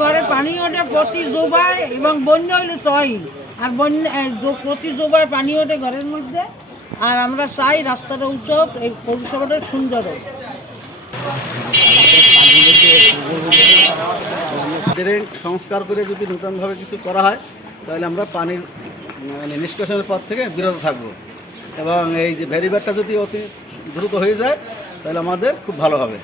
ঘরে পানি ওঠে প্রতি জোবায় এবং বন্যা হইলে তই আর বন্যা প্রতি জোবায় পানি ওঠে ঘরের মধ্যে। আর আমরা চাই রাস্তাটা উৎসব এই পরিষেবাটা সুন্দর হোক। ড্রেন সংস্কার করে যদি নূতনভাবে কিছু করা হয় তাহলে আমরা পানির নিষ্কাশনের পথ থেকে বিরত থাকবো এবং এই যে ভ্যারিবারটা যদি অতি দ্রুত হয়ে যায় তাহলে আমাদের খুব ভালো হবে।